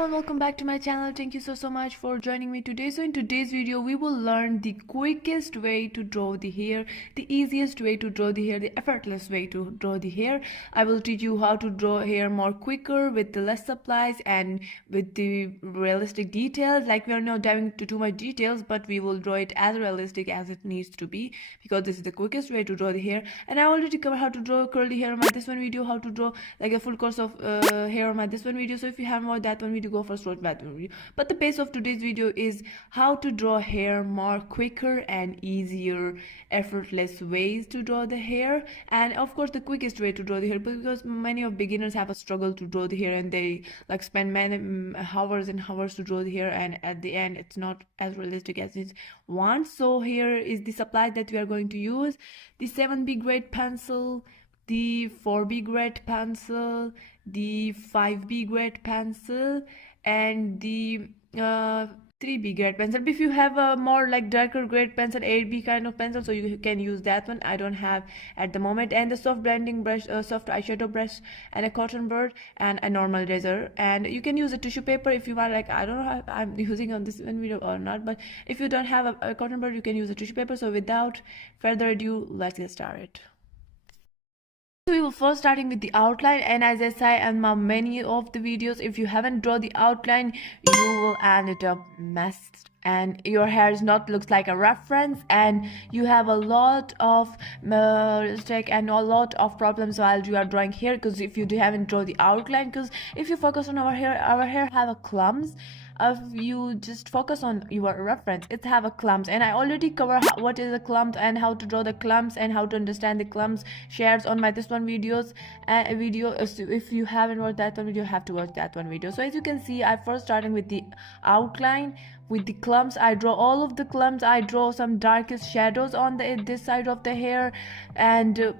everyone, welcome back to my channel. Thank you so much for joining me today. So in today's video we will learn the quickest way to draw the hair, the easiest way to draw the hair, the effortless way to draw the hair. I will teach you how to draw hair more quicker with the less supplies and with the realistic details. Like, we are not diving into too much details, but we will draw it as realistic as it needs to be, because this is the quickest way to draw the hair. And I already covered how to draw curly hair on my this one video, how to draw like a full course of hair on my this one video. So if you haven't watched that one video, go first watch that one video. But the base of today's video is how to draw hair more quicker and easier, effortless ways to draw the hair, and of course the quickest way to draw the hair, because many of beginners have a struggle to draw the hair and they like spend many hours and hours to draw the hair, and at the end it's not as realistic as it wants. So here is the supplies that we are going to use: the 7B grade pencil, the 4B grade pencil, the 5B grade pencil, and the 3B grade pencil. If you have a more like darker grade pencil, 8B kind of pencil, so you can use that one. I don't have at the moment. And the soft blending brush, soft eyeshadow brush, and a cotton bud, and a normal razor. And you can use a tissue paper if you want. Like, I don't know if I'm using on this one video or not, but if you don't have a cotton bud, you can use a tissue paper. So without further ado, let's get started. So we will first starting with the outline, and as I say in many of the videos, if you haven't drawn the outline, you will end it up messed, and your hair is not looks like a reference, and you have a lot of mistake and a lot of problems while you are drawing hair, because if you haven't drawn the outline. Because if you focus on our hair have a clumps. If you just focus on your reference, it have a clumps, and I already cover what is a clump and how to draw the clumps and how to understand the clumps shares on my this one videos video. So if you haven't watched that one video, you have to watch that one video. So as you can see, I first starting with the outline. With the clumps, I draw all of the clumps. I draw some darkest shadows on this side of the hair, and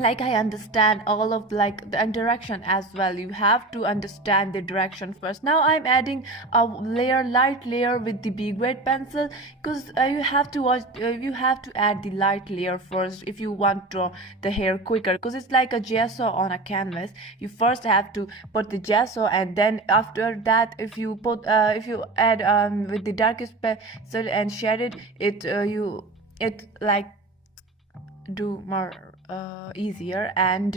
like I understand all of like the direction as well. You have to understand the direction first. Now I'm adding a light layer with the B grade pencil, because you have to add the light layer first if you want to draw the hair quicker, because it's like a gesso on a canvas. You first have to put the gesso, and then after that, if you add with the darkest pencil and shade it like do more easier, and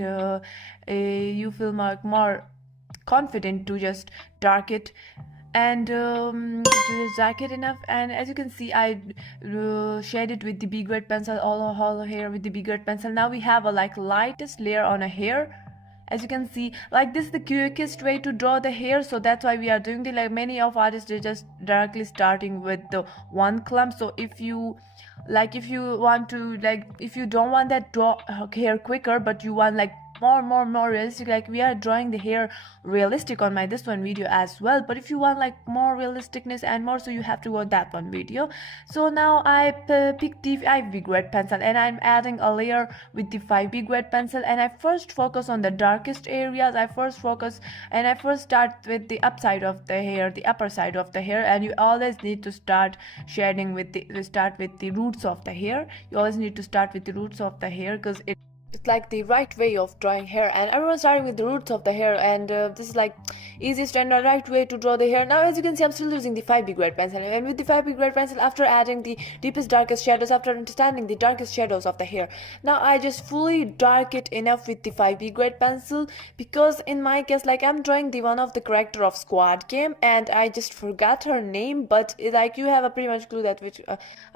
you feel more confident to just dark it and to just dark it enough. And as you can see, I shade it with the B grade pencil, all hair with the B grade pencil. Now we have a like lightest layer on a hair. As you can see, like this is the quickest way to draw the hair, so that's why we are doing the, like many of artists, they just directly starting with the one clump. So if you want to, like, if you don't want that draw hair quicker, but you want like more realistic, like we are drawing the hair realistic on my this one video as well, but if you want like more realisticness and more, so you have to watch that one video. So now I picked the 5B grade pencil, and I'm adding a layer with the 5B grade pencil, and I first focus on the darkest areas. I first start with the upside of the hair, the upper side of the hair, and you always need to start shading with the roots of the hair. You always need to start with the roots of the hair, because it's like the right way of drawing hair, and everyone's starting with the roots of the hair, and this is like easiest and the right way to draw the hair. Now as you can see, I'm still using the 5B grade pencil, and with the 5B grade pencil, after adding the deepest darkest shadows, after understanding the darkest shadows of the hair, now I just fully dark it enough with the 5B grade pencil, because in my case, like I'm drawing the one of the character of Squad Game, and I just forgot her name, but like you have a pretty much clue that which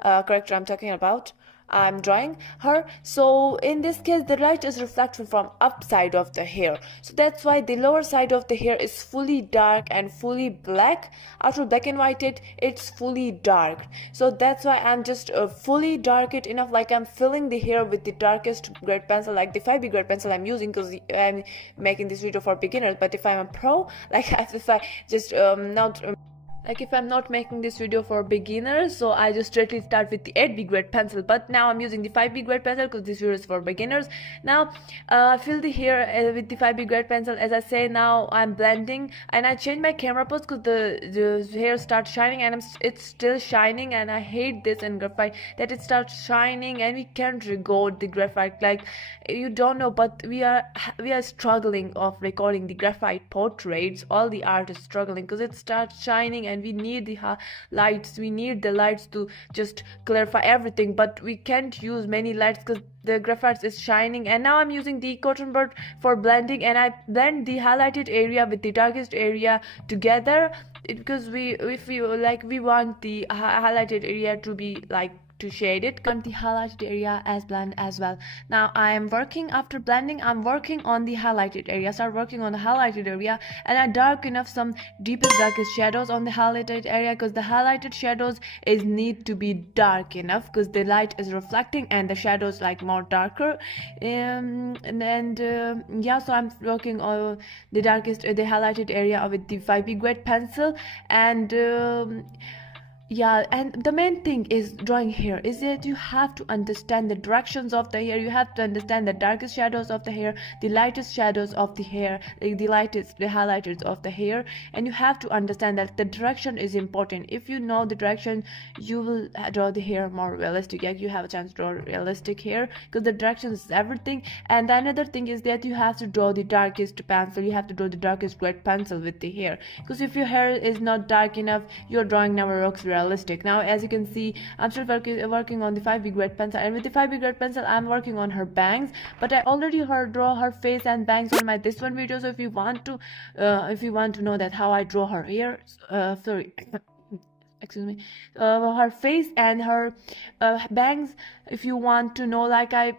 character I'm talking about. I'm drawing her. So in this case, the light is reflected from upside of the hair, so that's why the lower side of the hair is fully dark and fully black. After black and white it's fully dark, so that's why I'm just fully dark it enough, like I'm filling the hair with the darkest grade pencil, like the 5B grade pencil I'm using, because I'm making this video for beginners. But if I'm a pro, like if I just not Like if I'm not making this video for beginners, so I just directly start with the 8B grade pencil, but now I'm using the 5B grade pencil because this video is for beginners. Now fill the hair with the 5B grade pencil. As I say, now I'm blending and I change my camera pose because the hair starts shining, and it's still shining, and I hate this in graphite that it starts shining and we can't record the graphite. Like, you don't know, but we are struggling of recording the graphite portraits. All the art is struggling because it starts shining and we need the lights. We need the lights to just clarify everything, but we can't use many lights because the graphite is shining. And now I'm using the cotton bud for blending, and I blend the highlighted area with the darkest area together because we want the highlighted area to be like to shade it, and the highlighted area as blend as well. Now I am working, after blending, I'm working on the highlighted area. Start working on the highlighted area, and I dark enough some deepest darkest shadows on the highlighted area because the highlighted shadows is need to be dark enough because the light is reflecting and the shadows like more darker. Yeah, so I'm working on the darkest, the highlighted area with the 5B grade pencil. And yeah, and the main thing is drawing hair is that you have to understand the directions of the hair. You have to understand the darkest shadows of the hair, the lightest shadows of the hair, the lightest, the highlighters of the hair, and you have to understand that the direction is important. If you know the direction, you will draw the hair more realistic. Like, you have a chance to draw realistic hair because the direction is everything. And the another thing is that you have to draw the darkest pencil. You have to draw the darkest grade pencil with the hair, because if your hair is not dark enough, your drawing never looks realistic. Now as you can see, I'm still working on the 5B grade pencil, and with the 5B grade pencil I'm working on her bangs, but I already draw her face and bangs on my this one video. So if you want to know that how I draw her hair, sorry excuse me, her face and her bangs, if you want to know, like, I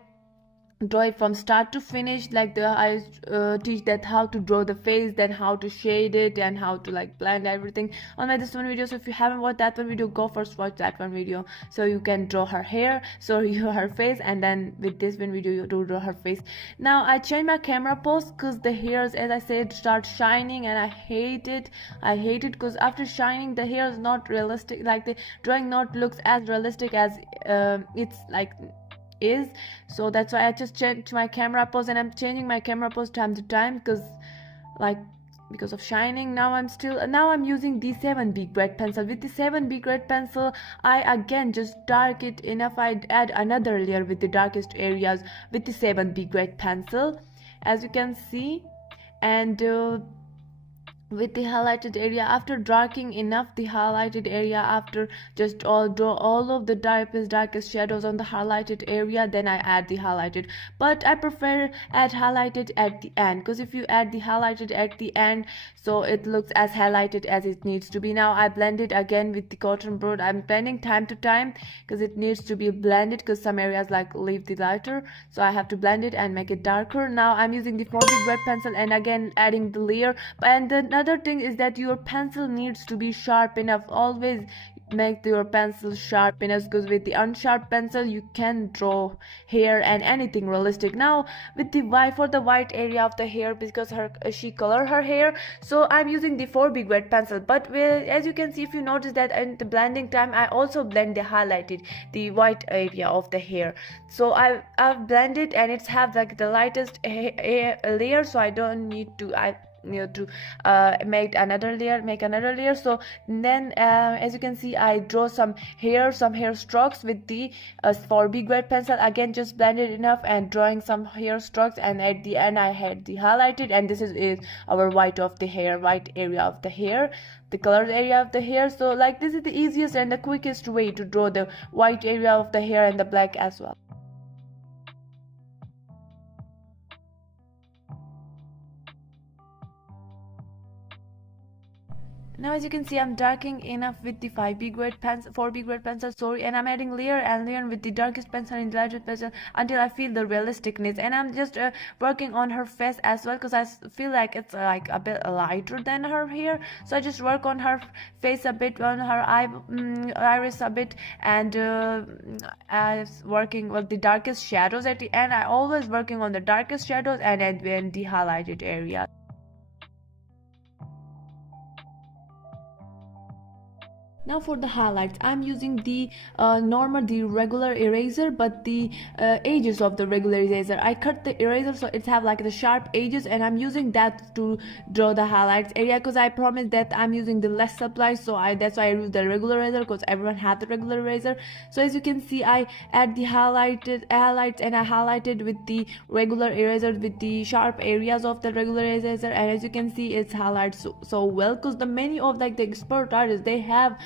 draw it from start to finish, like I teach that how to draw the face, then how to shade it, and how to like blend everything on my this one video. So if you haven't watched that one video, go first watch that one video so you can draw her hair, so her face, and then with this one video you do draw her face. Now I change my camera pose because the hairs, as I said, start shining, and I hate it because after shining the hair is not realistic, like the drawing not looks as realistic as it's like is. So that's why I just changed my camera pose, and I'm changing my camera pose time to time because of shining. Now I'm using the 7B grade pencil. With the 7B grade pencil, I again just dark it enough. I add another layer with the darkest areas with the 7B grade pencil, as you can see. And with the highlighted area, after darkening enough the highlighted area, after just draw all of the darkest shadows on the highlighted area, then I add the highlighted. But I prefer add highlighted at the end, because if you add the highlighted at the end, so it looks as highlighted as it needs to be. Now I blend it again with the cotton bud. I'm blending time to time because it needs to be blended, because some areas like leave the lighter, so I have to blend it and make it darker. Now I'm using the 4B grade pencil and again adding the layer. And another thing is that your pencil needs to be sharp enough. Always make your pencil sharp enough, because with the unsharp pencil you can draw hair and anything realistic. Now with the for the white area of the hair, because she color her hair, so I'm using the 4B grade pencil. But as you can see, if you notice that in the blending time, I also blend the highlighted, the white area of the hair. So I've blended, and it's have like the lightest layer, so I don't need to make another layer. So then as you can see, I draw some hair strokes with the 4B grade pencil. Again, just blend it enough and drawing some hair strokes, and at the end I had the highlighted, and this is our white area of the hair, the colored area of the hair. So like, this is the easiest and the quickest way to draw the white area of the hair and the black as well. Now as you can see, I'm darkening enough with the 4B grade pencil, sorry, and I'm adding layer and layer with the darkest pencil and the lightest pencil until I feel the realisticness. And I'm just working on her face as well, because I feel like it's like a bit lighter than her hair, so I just work on her face a bit, on her iris a bit, and I was working with the darkest shadows at the end. I always working on the darkest shadows and at the highlighted area. Now for the highlights, I'm using the regular eraser, but the edges of the regular eraser, I cut the eraser so it's have like the sharp edges, and I'm using that to draw the highlights area, because I promised that I'm using the less supplies, so that's why I use the regular eraser, because everyone have the regular eraser. So as you can see, I add the highlights, and I highlighted with the regular eraser with the sharp areas of the regular eraser, and as you can see, it's highlights so well, because the many of like the expert artists, they have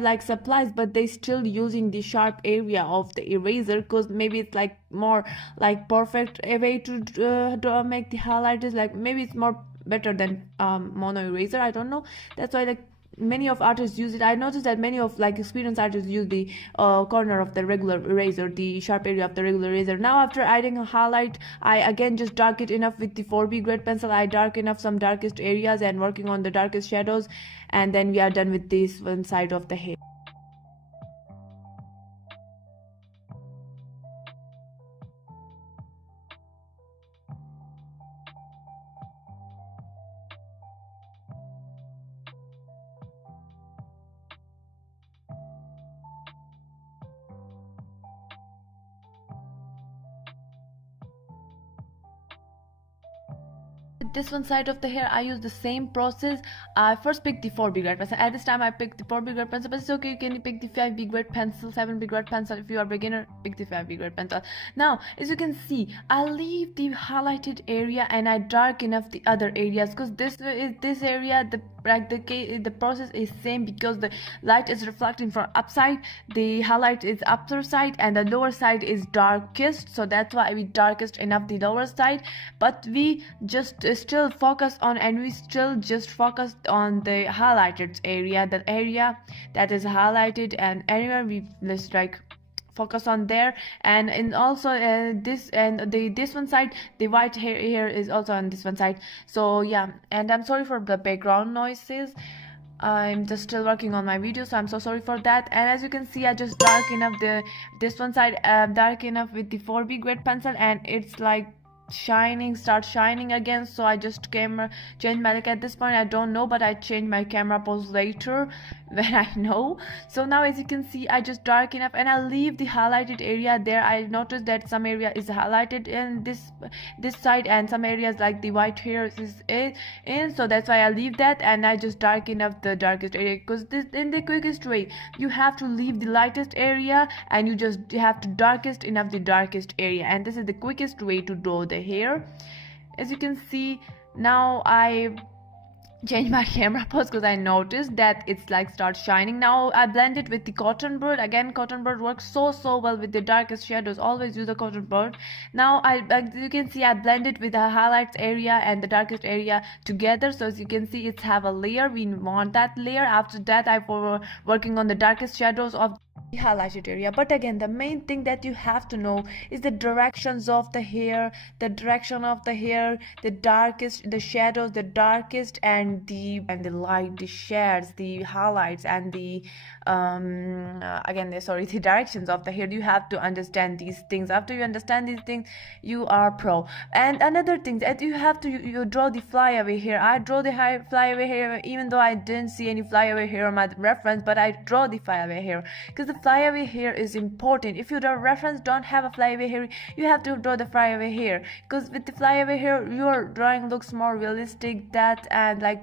like supplies, but they still using the sharp area of the eraser, because maybe it's like more like perfect a way to make the highlighters, like maybe it's more better than mono eraser, I don't know. That's why like many of artists use it. I noticed that many of like experienced artists use the corner of the regular eraser, the sharp area of the regular eraser. Now after adding a highlight, I again just dark it enough with the 4B grade pencil. I dark enough some darkest areas and working on the darkest shadows, and then we are done with this one side of the hair. This one side of the hair, I use the same process. I first pick the 4B grade pencil. At this time I picked the 4B grade pencil, but it's okay, you can pick the 5B grade pencil, 7B grade pencil. If you are beginner, pick the 5B grade pencil. Now as you can see, I leave the highlighted area and I dark enough the other areas, because this area, the process is same, because the light is reflecting from upside, the highlight is upper side and the lower side is darkest, so that's why we darkest enough the lower side. But we just still focus on, and we still just focused on the highlighted area, the area that is highlighted, and anywhere we just like focus on there. And also this one side, the white hair here is also on this one side. So yeah, and I'm sorry for the background noises, I'm just still working on my video, so I'm so sorry for that. And as you can see, I just dark enough this one side, dark enough with the 4B grade pencil, and it's like start shining again. So I just change my look. At this point I don't know, but I change my camera pose later when I know. So now as you can see, I just dark enough and I leave the highlighted area there. I noticed that some area is highlighted in this side, and some areas like the white hair is in, so that's why I leave that, and I just dark enough the darkest area, because this in the quickest way you have to leave the lightest area and you just have to darkest enough the darkest area, and this is the quickest way to draw the hair. As you can see, now I change my camera pose because I noticed that it's like start shining. Now I blend it with the cotton bud. Again, cotton bud works so well with the darkest shadows. Always use the cotton bud. Now as you can see, I blend it with the highlights area and the darkest area together. So as you can see, it's have a layer. We want that layer. After that, I working on the darkest shadows of the highlighted area. But again, the main thing that you have to know is the directions of the hair, the direction of the hair, the darkest, the shadows, the darkest, and the light, the shades, the highlights, and the the directions of the hair. You have to understand these things. After you understand these things, you are pro. And another thing that you have to you draw the flyaway hair. I draw the flyaway hair even though I didn't see any flyaway hair on my reference, but I draw the flyaway hair because the flyaway hair is important. If your reference don't have a flyaway hair, you have to draw the flyaway hair, because with the flyaway hair your drawing looks more realistic, that and like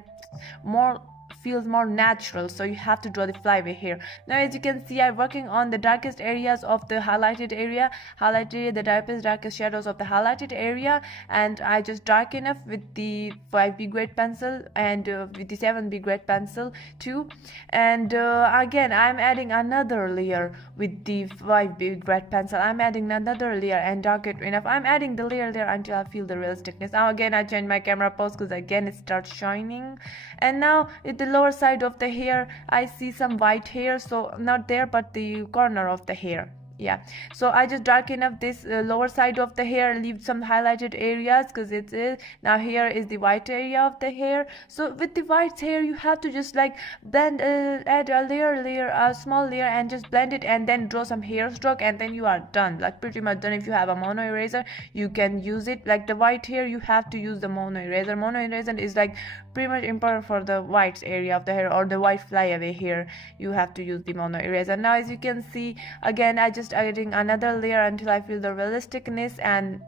more feels more natural, so you have to draw the flyaway hair. Now as you can see, I'm working on the darkest areas of the highlighted area, the darkest shadows of the highlighted area, and I just dark enough with the 5B grade pencil and with the 7B grade pencil too. And again, I'm adding another layer with the 5B grade pencil. I'm adding another layer and dark it enough. I'm adding the layer there until I feel the realisticness. Now again, I change my camera pose because again it starts shining. And now at the lower side of the hair, I see some white hair, so not there but the corner of the hair. yeah. So I just darken up this lower side of the hair, leave some highlighted areas because it is now here is the white area of the hair. So with the white hair you have to just like blend, add a a small layer and just blend it, and then draw some hair stroke, and then you are done, like pretty much done. If you have a mono eraser you can use it. Like the white hair you have to use the mono eraser. Mono eraser is like pretty much important for the white area of the hair or the white flyaway hair. You have to use the mono eraser. Now as you can see, again I just adding another layer until I feel the realisticness, and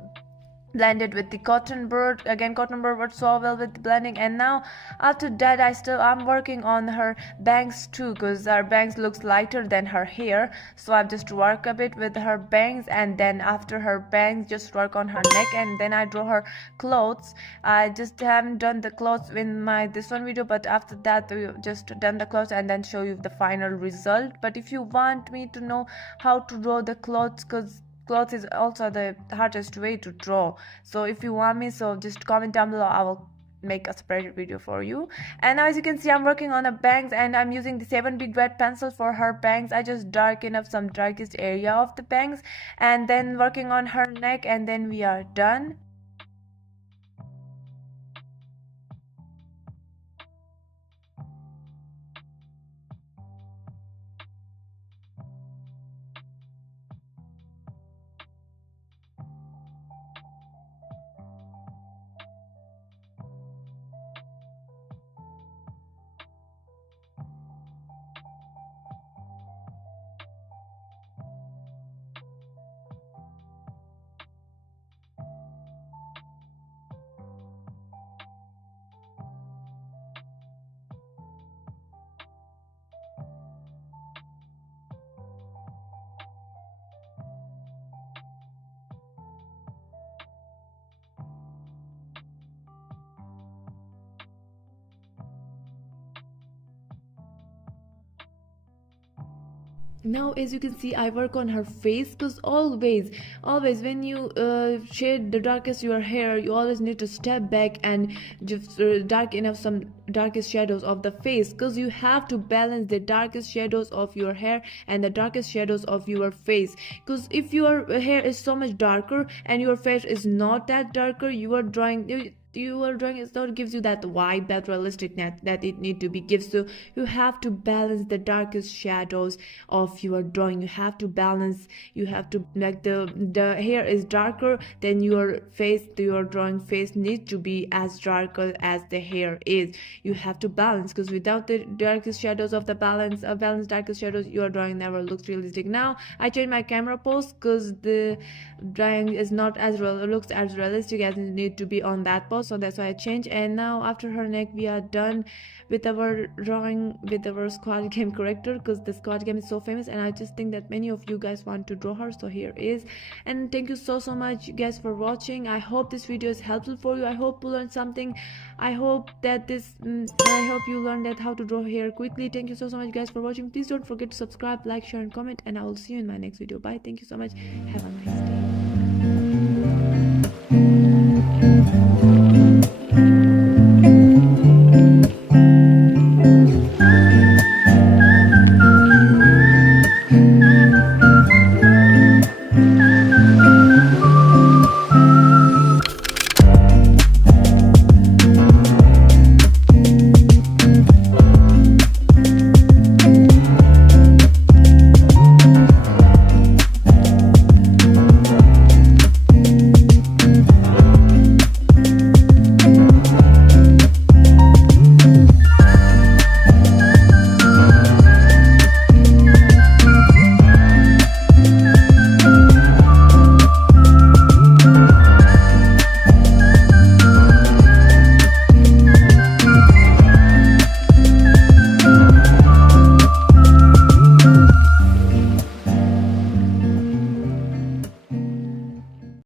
blended with the cotton bird. Again, cotton bird works so well with blending. And now after that I'm working on her bangs too, because her bangs looks lighter than her hair. So I've just work a bit with her bangs, and then after her bangs just work on her neck, and then I draw her clothes. I just haven't done the clothes in my this one video, but after that we just done the clothes and then show you the final result. But if you want me to know how to draw the clothes, because clothes is also the hardest way to draw, so if you want me, so just comment down below, I will make a separate video for you. And now as you can see, I'm working on a bangs, and I'm using the 7 big red pencil for her bangs. I just darken up some darkest area of the bangs, and then working on her neck, and then we are done. Now as you can see, I work on her face, because always when you shade the darkest your hair, you always need to step back and just darken up some darkest shadows of the face, because you have to balance the darkest shadows of your hair and the darkest shadows of your face. Because if your hair is so much darker and your face is not that darker, you are drawing is not gives you that vibe, that realisticness that it need to be gives. So you have to balance the darkest shadows of your drawing. You have to balance, you have to, like the hair is darker, then your drawing face needs to be as darker as the hair is. You have to balance, because without the darkest shadows of the balanced darkest shadows, your drawing never looks realistic. Now I change my camera pose, because the drawing is not as looks as realistic as it need to be on that pose, so that's why I change. And now after her neck we are done with our drawing with our squad game character, because the squad game is so famous, and I just think that many of you guys want to draw her, so here is. And thank you so much you guys for watching. I hope this video is helpful for you. I hope you learned something. I hope that I hope you learned that how to draw hair quickly. Thank you so much guys for watching. Please don't forget to subscribe, like, share and comment, and I will see you in my next video. Bye. Thank you so much. Have a nice day.